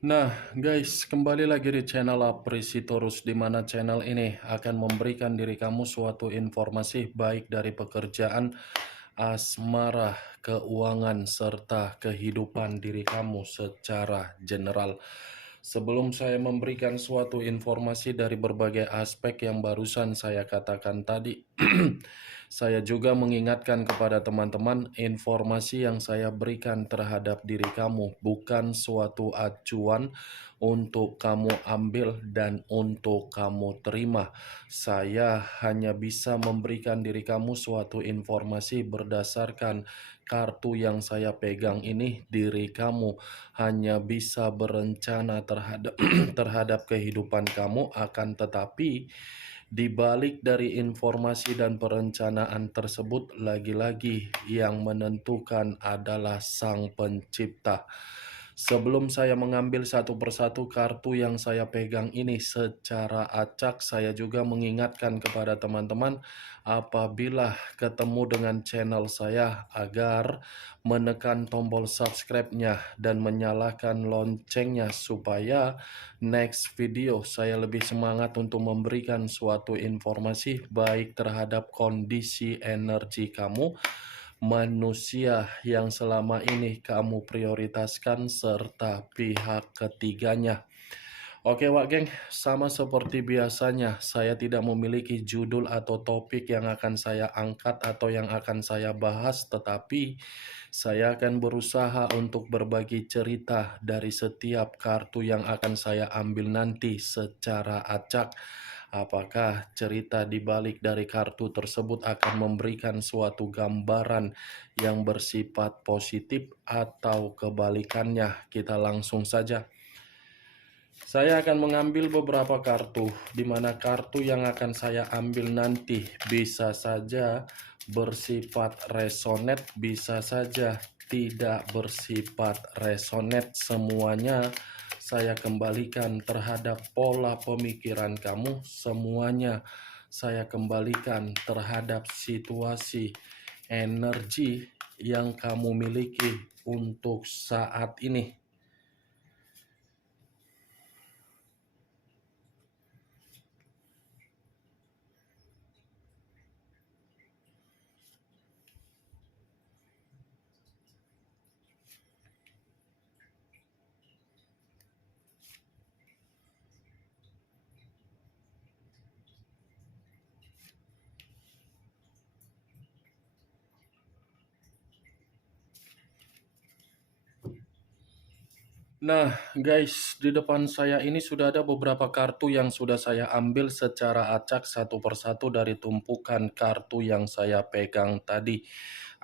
Nah, guys, kembali lagi di channel Apresitorus, di mana channel ini akan memberikan diri kamu suatu informasi baik dari pekerjaan, asmara, keuangan, serta kehidupan diri kamu secara general. Sebelum saya memberikan suatu informasi dari berbagai aspek yang barusan saya katakan tadi, saya juga mengingatkan kepada teman-teman, informasi yang saya berikan terhadap diri kamu bukan suatu acuan untuk kamu ambil dan untuk kamu terima. Saya hanya bisa memberikan diri kamu suatu informasi berdasarkan kartu yang saya pegang ini. Diri kamu hanya bisa berencana terhadap terhadap kehidupan kamu, akan tetapi di balik dari informasi dan perencanaan tersebut, lagi-lagi yang menentukan adalah Sang Pencipta. Sebelum saya mengambil satu persatu kartu yang saya pegang ini secara acak, saya juga mengingatkan kepada teman-teman apabila ketemu dengan channel saya agar menekan tombol subscribe-nya dan menyalakan loncengnya supaya next video saya lebih semangat untuk memberikan suatu informasi baik terhadap kondisi energi kamu, manusia yang selama ini kamu prioritaskan, serta pihak ketiganya. Oke Wak Geng, sama seperti biasanya, saya tidak memiliki judul atau topik yang akan saya angkat atau yang akan saya bahas, tetapi saya akan berusaha untuk berbagi cerita dari setiap kartu yang akan saya ambil nanti secara acak. Apakah cerita di balik dari kartu tersebut akan memberikan suatu gambaran yang bersifat positif atau kebalikannya? Kita langsung saja. Saya akan mengambil beberapa kartu, di mana kartu yang akan saya ambil nanti bisa saja bersifat resonate, bisa saja tidak bersifat resonate. Semuanya saya kembalikan terhadap pola pemikiran kamu, semuanya saya kembalikan terhadap situasi energi yang kamu miliki untuk saat ini. Nah, guys, di depan saya ini sudah ada beberapa kartu yang sudah saya ambil secara acak satu persatu dari tumpukan kartu yang saya pegang tadi.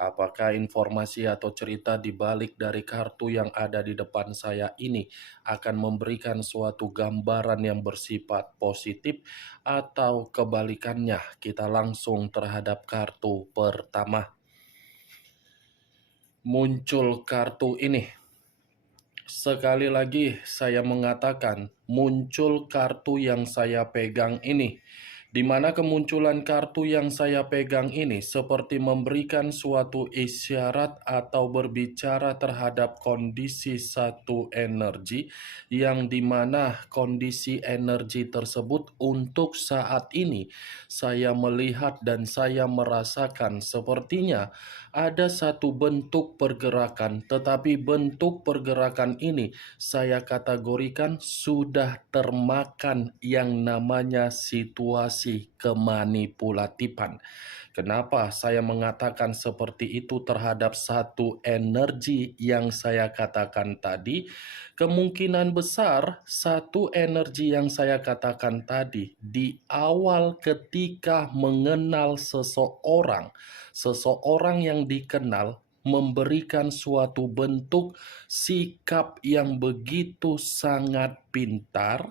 Apakah informasi atau cerita di balik dari kartu yang ada di depan saya ini akan memberikan suatu gambaran yang bersifat positif atau kebalikannya? Kita langsung terhadap kartu pertama. Muncul kartu ini. Sekali lagi saya mengatakan, muncul kartu yang saya pegang ini, di mana kemunculan kartu yang saya pegang ini seperti memberikan suatu isyarat atau berbicara terhadap kondisi satu energi, yang dimana kondisi energi tersebut untuk saat ini saya melihat dan saya merasakan sepertinya ada satu bentuk pergerakan, tetapi bentuk pergerakan ini saya kategorikan sudah termakan yang namanya situasi kemanipulatifan. Kenapa saya mengatakan seperti itu terhadap satu energi yang saya katakan tadi? Kemungkinan besar satu energi yang saya katakan tadi di awal ketika mengenal seseorang, seseorang yang dikenal memberikan suatu bentuk sikap yang begitu sangat pintar,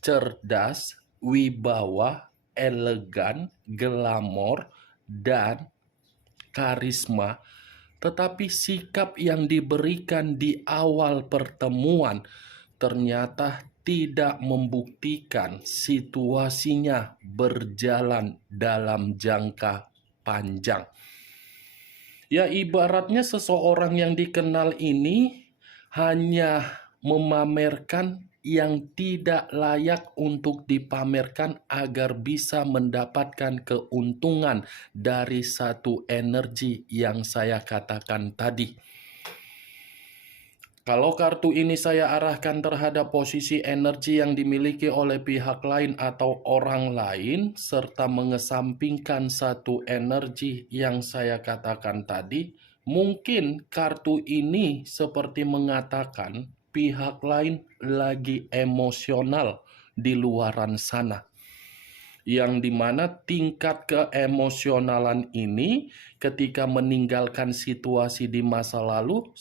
cerdas, wibawa, elegan, glamor, dan karisma. Tetapi sikap yang diberikan di awal pertemuan ternyata tidak membuktikan situasinya berjalan dalam jangka panjang. Ya, ibaratnya seseorang yang dikenal ini hanya memamerkan yang tidak layak untuk dipamerkan agar bisa mendapatkan keuntungan dari satu energi yang saya katakan tadi. Kalau kartu ini saya arahkan terhadap posisi energi yang dimiliki oleh pihak lain atau orang lain, serta mengesampingkan satu energi yang saya katakan tadi, mungkin kartu ini seperti mengatakan pihak lain lagi emosional di luaran sana. Yang dimana tingkat keemosionalan ini ketika meninggalkan situasi di masa lalu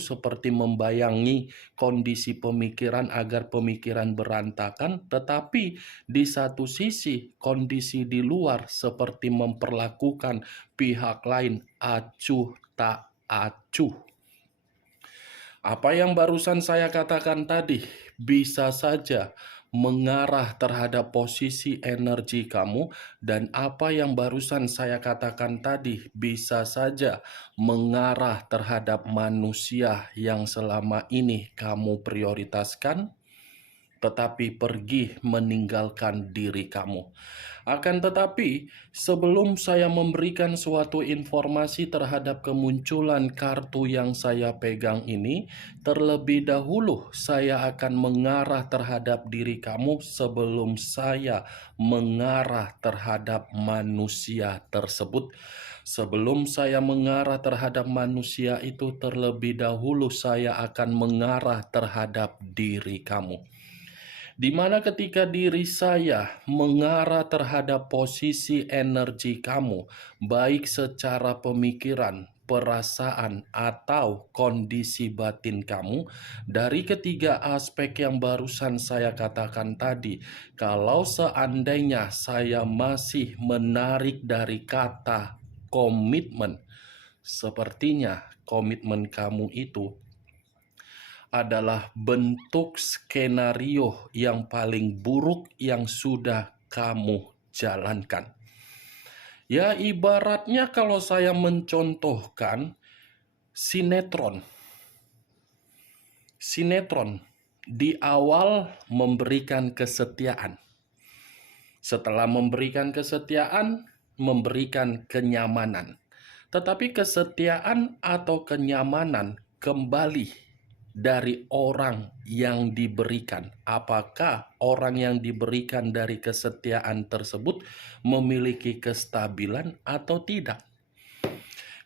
seperti membayangi kondisi pemikiran agar pemikiran berantakan, tetapi di satu sisi kondisi di luar seperti memperlakukan pihak lain acuh tak acuh. Apa yang barusan saya katakan tadi bisa saja mengarah terhadap posisi energi kamu, dan apa yang barusan saya katakan tadi bisa saja mengarah terhadap manusia yang selama ini kamu prioritaskan, tetapi pergi meninggalkan diri kamu. Akan tetapi, sebelum saya memberikan suatu informasi terhadap kemunculan kartu yang saya pegang ini, terlebih dahulu saya akan mengarah terhadap diri kamu sebelum saya mengarah terhadap manusia tersebut. Sebelum saya mengarah terhadap manusia itu, terlebih dahulu saya akan mengarah terhadap diri kamu. Di mana ketika diri saya mengarah terhadap posisi energi kamu, baik secara pemikiran, perasaan, atau kondisi batin kamu, dari ketiga aspek yang barusan saya katakan tadi, kalau seandainya saya masih menarik dari kata komitmen, sepertinya komitmen kamu itu adalah bentuk skenario yang paling buruk yang sudah kamu jalankan. Ya, ibaratnya kalau saya mencontohkan sinetron. Sinetron di awal memberikan kesetiaan. Setelah memberikan kesetiaan, memberikan kenyamanan. Tetapi kesetiaan atau kenyamanan kembali dari orang yang diberikan. Apakah orang yang diberikan dari kesetiaan tersebut memiliki kestabilan atau tidak?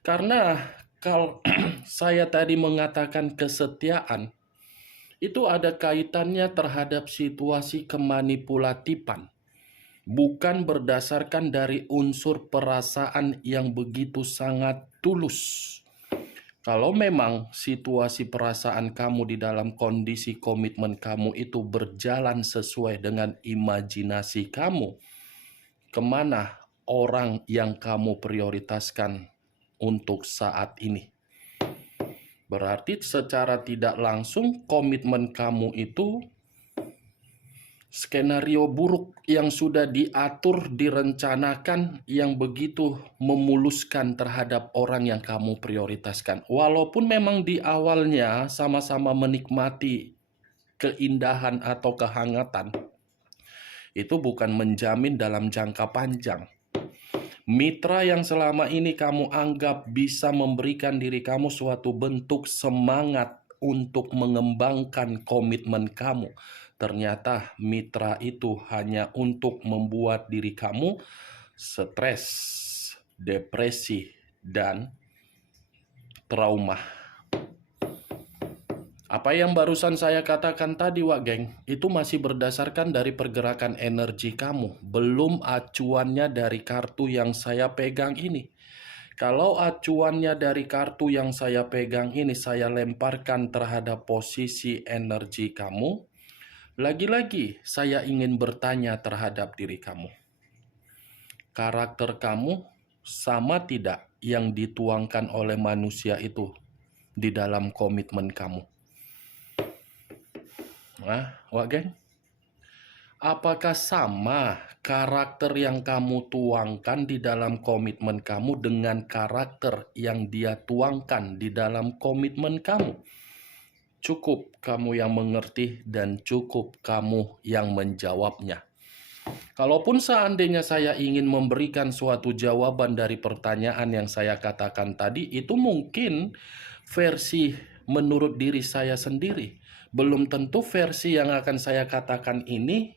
Karena kalau saya tadi mengatakan kesetiaan, itu ada kaitannya terhadap situasi kemanipulatifan. Bukan berdasarkan dari unsur perasaan yang begitu sangat tulus. Kalau memang situasi perasaan kamu di dalam kondisi komitmen kamu itu berjalan sesuai dengan imajinasi kamu, kemana orang yang kamu prioritaskan untuk saat ini? Berarti secara tidak langsung komitmen kamu itu skenario buruk yang sudah diatur, direncanakan, yang begitu memuluskan terhadap orang yang kamu prioritaskan. Walaupun memang di awalnya sama-sama menikmati keindahan atau kehangatan, itu bukan menjamin dalam jangka panjang. Mitra yang selama ini kamu anggap bisa memberikan diri kamu suatu bentuk semangat untuk mengembangkan komitmen kamu, ternyata mitra itu hanya untuk membuat diri kamu stres, depresi, dan trauma. Apa yang barusan saya katakan tadi, Wak Geng, itu masih berdasarkan dari pergerakan energi kamu, belum acuannya dari kartu yang saya pegang ini. Kalau acuannya dari kartu yang saya pegang ini saya lemparkan terhadap posisi energi kamu, lagi-lagi saya ingin bertanya terhadap diri kamu. Karakter kamu sama tidak yang dituangkan oleh manusia itu di dalam komitmen kamu? Nah, Wak Geng, apakah sama karakter yang kamu tuangkan di dalam komitmen kamu dengan karakter yang dia tuangkan di dalam komitmen kamu? cukup kamu yang mengerti dan cukup kamu yang menjawabnya. Kalaupun seandainya saya ingin memberikan suatu jawaban dari pertanyaan yang saya katakan tadi, itu mungkin versi menurut diri saya sendiri. Belum tentu versi yang akan saya katakan ini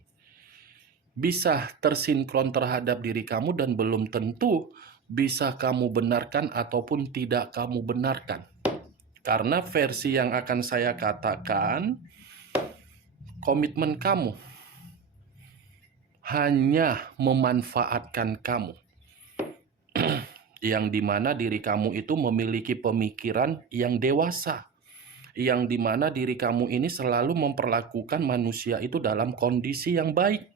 bisa tersinkron terhadap diri kamu dan belum tentu bisa kamu benarkan ataupun tidak kamu benarkan. Karena versi yang akan saya katakan, komitmen kamu hanya memanfaatkan kamu. Yang dimana diri kamu itu memiliki pemikiran yang dewasa. Yang dimana diri kamu ini selalu memperlakukan manusia itu dalam kondisi yang baik.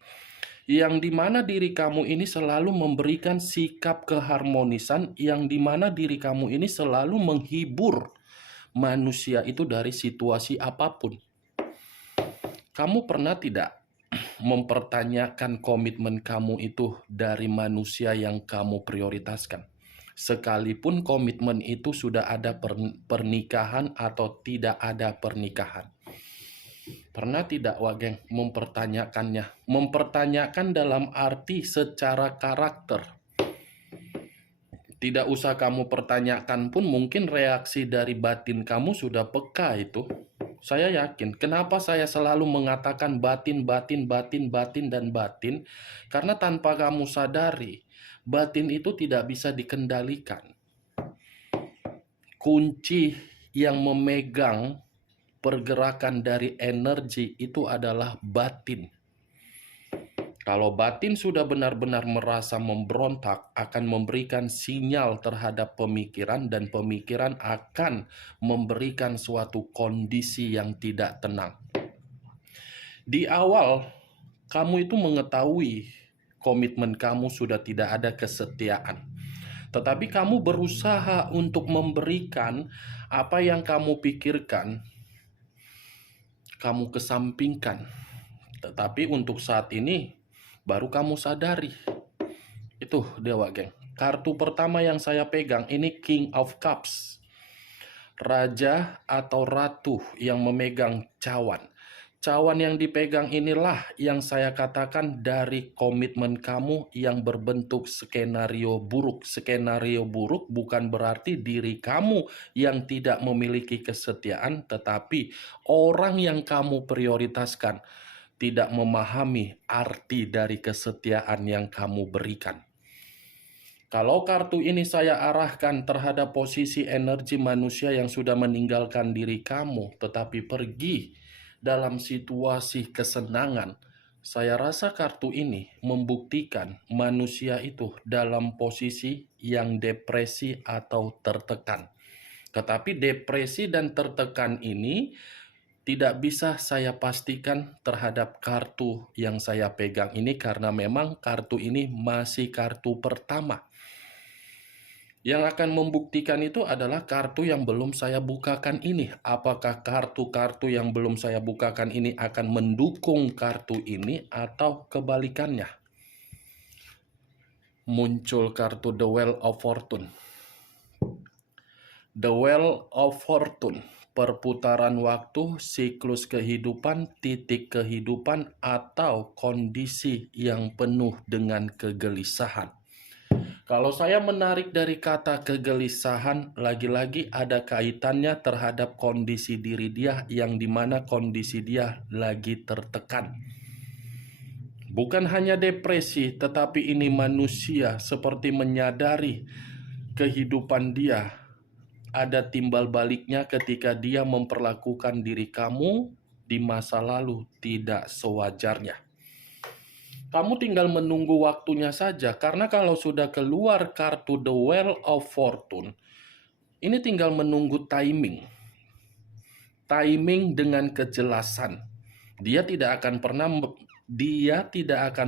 Yang dimana diri kamu ini selalu memberikan sikap keharmonisan. Yang dimana diri kamu ini selalu menghibur manusia itu dari situasi apapun. Kamu pernah tidak mempertanyakan komitmen kamu itu dari manusia yang kamu prioritaskan? Sekalipun komitmen itu sudah ada pernikahan atau tidak ada pernikahan. Pernah tidak Wageng mempertanyakannya? Mempertanyakan dalam arti secara karakter. Tidak usah kamu pertanyakan pun mungkin reaksi dari batin kamu sudah peka itu. Saya yakin. Kenapa saya selalu mengatakan batin, batin, batin, batin, dan batin? Karena tanpa kamu sadari, batin itu tidak bisa dikendalikan. Kunci yang memegang pergerakan dari energi itu adalah batin. Kalau batin sudah benar-benar merasa memberontak, akan memberikan sinyal terhadap pemikiran dan pemikiran akan memberikan suatu kondisi yang tidak tenang. Di awal, kamu itu mengetahui komitmen kamu sudah tidak ada kesetiaan. Tetapi kamu berusaha untuk memberikan apa yang kamu pikirkan, kamu kesampingkan. Tetapi untuk saat ini, baru kamu sadari. Itu Dewa Geng. Kartu pertama yang saya pegang ini King of Cups. Raja atau ratu yang memegang cawan. Cawan yang dipegang inilah yang saya katakan dari komitmen kamu yang berbentuk skenario buruk. Skenario buruk bukan berarti diri kamu yang tidak memiliki kesetiaan, tetapi orang yang kamu prioritaskan tidak memahami arti dari kesetiaan yang kamu berikan. Kalau kartu ini saya arahkan terhadap posisi energi manusia yang sudah meninggalkan diri kamu, tetapi pergi dalam situasi kesenangan, saya rasa kartu ini membuktikan manusia itu dalam posisi yang depresi atau tertekan. Tetapi depresi dan tertekan ini tidak bisa saya pastikan terhadap kartu yang saya pegang ini karena memang kartu ini masih kartu pertama. Yang akan membuktikan itu adalah kartu yang belum saya bukakan ini. Apakah kartu-kartu yang belum saya bukakan ini akan mendukung kartu ini atau kebalikannya? Muncul kartu The Wheel of Fortune. The Wheel of Fortune. Perputaran waktu, siklus kehidupan, titik kehidupan, atau kondisi yang penuh dengan kegelisahan. Kalau saya menarik dari kata kegelisahan, lagi-lagi ada kaitannya terhadap kondisi diri dia yang dimana kondisi dia lagi tertekan. Bukan hanya depresi, tetapi ini manusia seperti menyadari kehidupan dia ada timbal baliknya ketika dia memperlakukan diri kamu di masa lalu tidak sewajarnya. Kamu tinggal menunggu waktunya saja, karena kalau sudah keluar kartu The Wheel of Fortune, ini tinggal menunggu timing. Timing dengan kejelasan. Dia tidak akan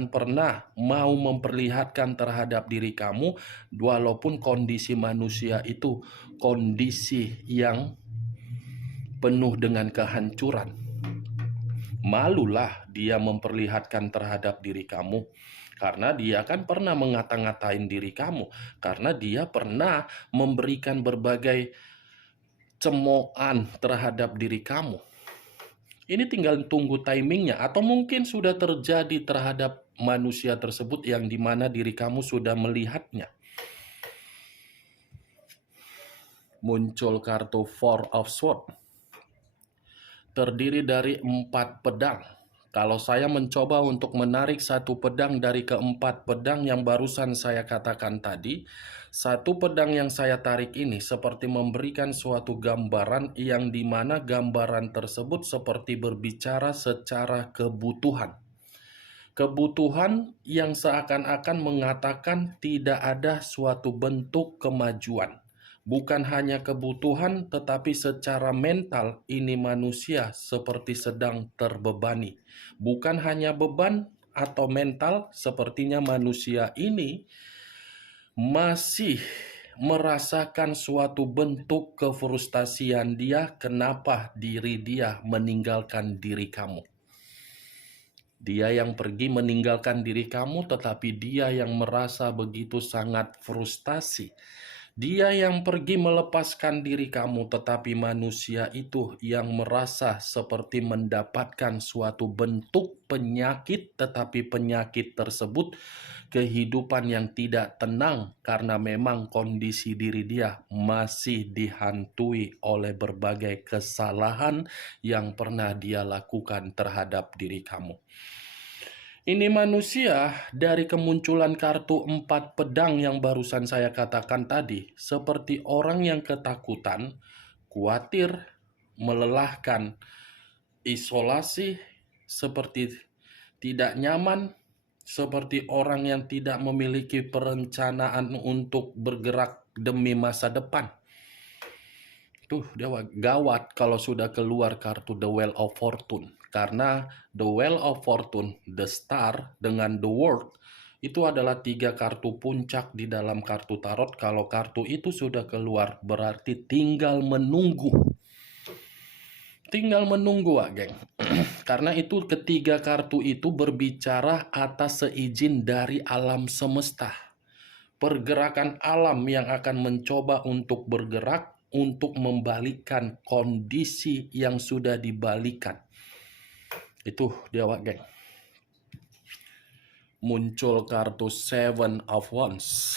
pernah mau memperlihatkan terhadap diri kamu walaupun kondisi manusia itu kondisi yang penuh dengan kehancuran. Malulah dia memperlihatkan terhadap diri kamu karena dia kan pernah ngata-ngatain diri kamu, karena dia pernah memberikan berbagai cemoohan terhadap diri kamu. Ini tinggal tunggu timingnya, atau mungkin sudah terjadi terhadap manusia tersebut yang dimana diri kamu sudah melihatnya. Muncul kartu Four of Swords, terdiri dari 4 pedang. Kalau saya mencoba untuk menarik satu pedang dari keempat pedang yang barusan saya katakan tadi, satu pedang yang saya tarik ini seperti memberikan suatu gambaran yang dimana gambaran tersebut seperti berbicara secara kebutuhan. Kebutuhan yang seakan-akan mengatakan tidak ada suatu bentuk kemajuan. Bukan hanya kebutuhan, tetapi secara mental ini manusia seperti sedang terbebani. Bukan hanya beban atau mental, sepertinya manusia ini masih merasakan suatu bentuk kefrustasian dia, kenapa diri dia meninggalkan diri kamu. Dia yang pergi meninggalkan diri kamu, tetapi dia yang merasa begitu sangat frustasi. Dia yang pergi melepaskan diri kamu, tetapi manusia itu yang merasa seperti mendapatkan suatu bentuk penyakit, tetapi penyakit tersebut kehidupan yang tidak tenang karena memang kondisi diri dia masih dihantui oleh berbagai kesalahan yang pernah dia lakukan terhadap diri kamu. Ini manusia dari kemunculan kartu 4 pedang yang barusan saya katakan tadi, seperti orang yang ketakutan, khawatir, melelahkan, isolasi, seperti tidak nyaman, seperti orang yang tidak memiliki perencanaan untuk bergerak demi masa depan. Tuh, gawat kalau sudah keluar kartu The Wheel of Fortune. Karena The Wheel of Fortune, The Star, dengan The World, itu adalah 3 kartu puncak di dalam kartu tarot. Kalau kartu itu sudah keluar, berarti tinggal menunggu. Tinggal menunggu, geng. Karena itu ketiga kartu itu berbicara atas seizin dari alam semesta. Pergerakan alam yang akan mencoba untuk bergerak untuk membalikkan kondisi yang sudah dibalikan. Itu dia, geng. Muncul kartu Seven of Wands,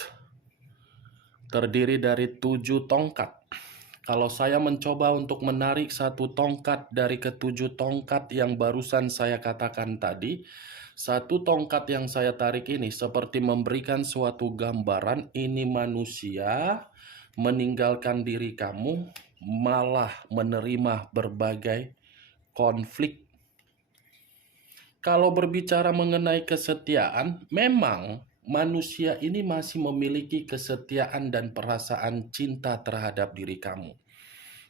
terdiri dari 7 tongkat. Kalau saya mencoba untuk menarik satu tongkat dari ke-7 tongkat yang barusan saya katakan tadi, satu tongkat yang saya tarik ini seperti memberikan suatu gambaran ini manusia meninggalkan diri kamu, malah menerima berbagai konflik. Kalau berbicara mengenai kesetiaan, memang manusia ini masih memiliki kesetiaan dan perasaan cinta terhadap diri kamu.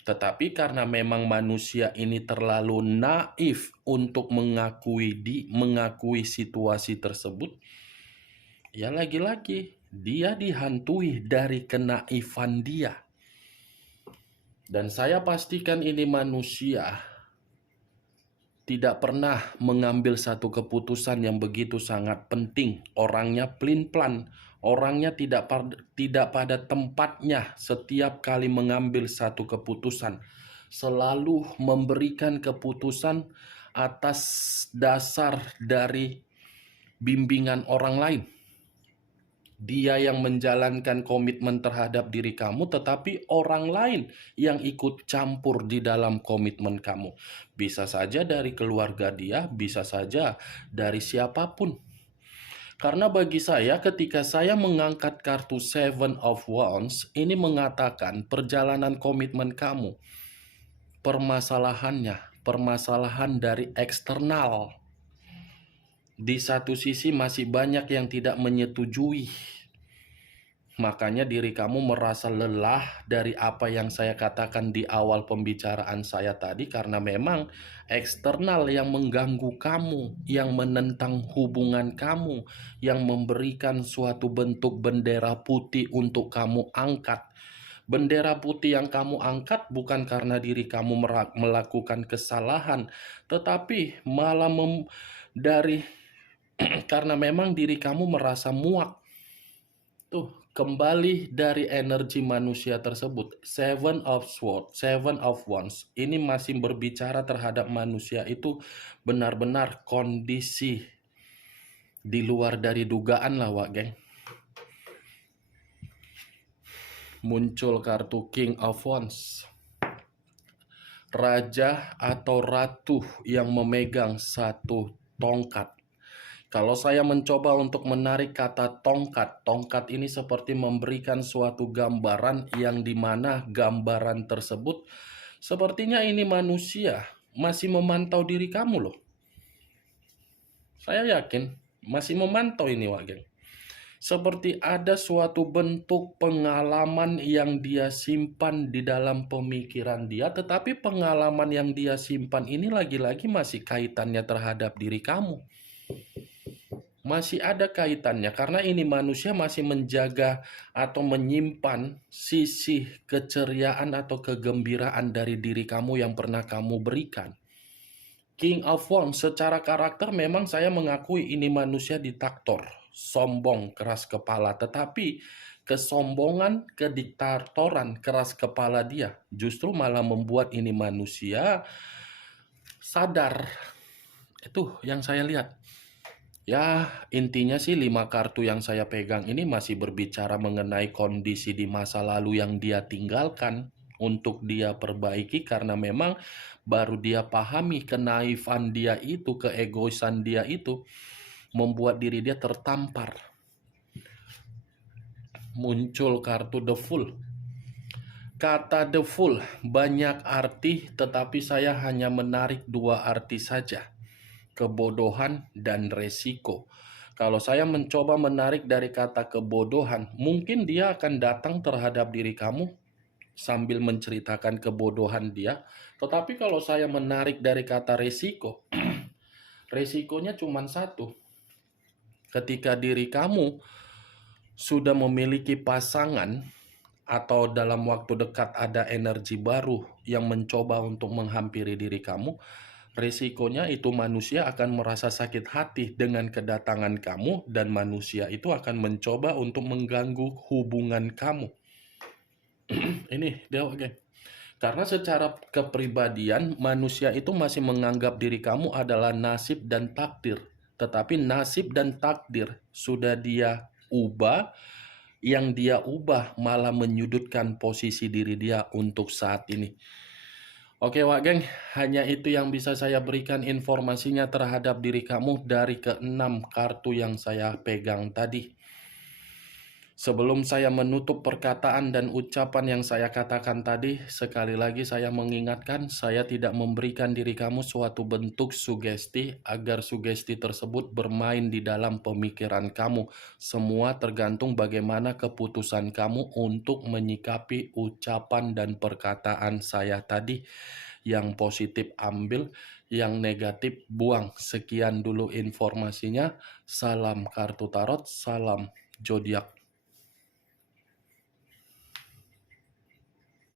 Tetapi karena memang manusia ini terlalu naif untuk mengakui situasi tersebut, ya lagi-lagi dia dihantui dari kenaifan dia. Dan saya pastikan ini manusia tidak pernah mengambil satu keputusan yang begitu sangat penting. Orangnya pelin-pelan, orangnya tidak pada tempatnya setiap kali mengambil satu keputusan. Selalu memberikan keputusan atas dasar dari bimbingan orang lain. Dia yang menjalankan komitmen terhadap diri kamu, tetapi orang lain yang ikut campur di dalam komitmen kamu. Bisa saja dari keluarga dia, bisa saja dari siapapun. Karena bagi saya, ketika saya mengangkat kartu Seven of Wands, ini mengatakan perjalanan komitmen kamu, permasalahan dari eksternal. Di satu sisi masih banyak yang tidak menyetujui. Makanya diri kamu merasa lelah dari apa yang saya katakan di awal pembicaraan saya tadi, karena memang eksternal yang mengganggu kamu, yang menentang hubungan kamu, yang memberikan suatu bentuk bendera putih untuk kamu angkat. Bendera putih yang kamu angkat bukan karena diri kamu melakukan kesalahan, tetapi malah karena memang diri kamu merasa muak. Tuh, kembali dari energi manusia tersebut, Seven of Swords, Seven of Wands, ini masih berbicara terhadap manusia itu benar-benar kondisi di luar dari dugaan lah, Wak geng. Muncul kartu King of Wands. Raja atau ratu yang memegang satu tongkat. Kalau saya mencoba untuk menarik kata tongkat, tongkat ini seperti memberikan suatu gambaran yang dimana gambaran tersebut sepertinya ini manusia masih memantau diri kamu loh. Saya yakin masih memantau ini, Wak geng. Seperti ada suatu bentuk pengalaman yang dia simpan di dalam pemikiran dia, tetapi pengalaman yang dia simpan ini lagi-lagi masih kaitannya terhadap diri kamu. Masih ada kaitannya, karena ini manusia masih menjaga atau menyimpan sisi keceriaan atau kegembiraan dari diri kamu yang pernah kamu berikan. King of Wands secara karakter memang saya mengakui ini manusia diktator, sombong, keras kepala, tetapi kesombongan, kediktatoran, keras kepala dia justru malah membuat ini manusia sadar. Itu yang saya lihat. Ya, intinya sih 5 kartu yang saya pegang ini masih berbicara mengenai kondisi di masa lalu yang dia tinggalkan untuk dia perbaiki, karena memang baru dia pahami kenaifan dia itu, keegoisan dia itu membuat diri dia tertampar. Muncul kartu The Fool. Kata The Fool banyak arti, tetapi saya hanya menarik 2 arti saja. Kebodohan dan resiko. Kalau saya mencoba menarik dari kata kebodohan, mungkin dia akan datang terhadap diri kamu sambil menceritakan kebodohan dia. Tetapi kalau saya menarik dari kata resiko, resikonya cuma satu. Ketika diri kamu sudah memiliki pasangan atau dalam waktu dekat ada energi baru yang mencoba untuk menghampiri diri kamu, resikonya itu manusia akan merasa sakit hati dengan kedatangan kamu, dan manusia itu akan mencoba untuk mengganggu hubungan kamu. Ini dia, oke. Karena secara kepribadian manusia itu masih menganggap diri kamu adalah nasib dan takdir. Tetapi nasib dan takdir sudah dia ubah, yang dia ubah malah menyudutkan posisi diri dia untuk saat ini. Oke, Wak geng, hanya itu yang bisa saya berikan informasinya terhadap diri kamu dari ke-6 kartu yang saya pegang tadi. Sebelum saya menutup perkataan dan ucapan yang saya katakan tadi, sekali lagi saya mengingatkan, saya tidak memberikan diri kamu suatu bentuk sugesti agar sugesti tersebut bermain di dalam pemikiran kamu. Semua tergantung bagaimana keputusan kamu untuk menyikapi ucapan dan perkataan saya tadi. Yang positif ambil, yang negatif buang. Sekian dulu informasinya. Salam kartu tarot, salam zodiak.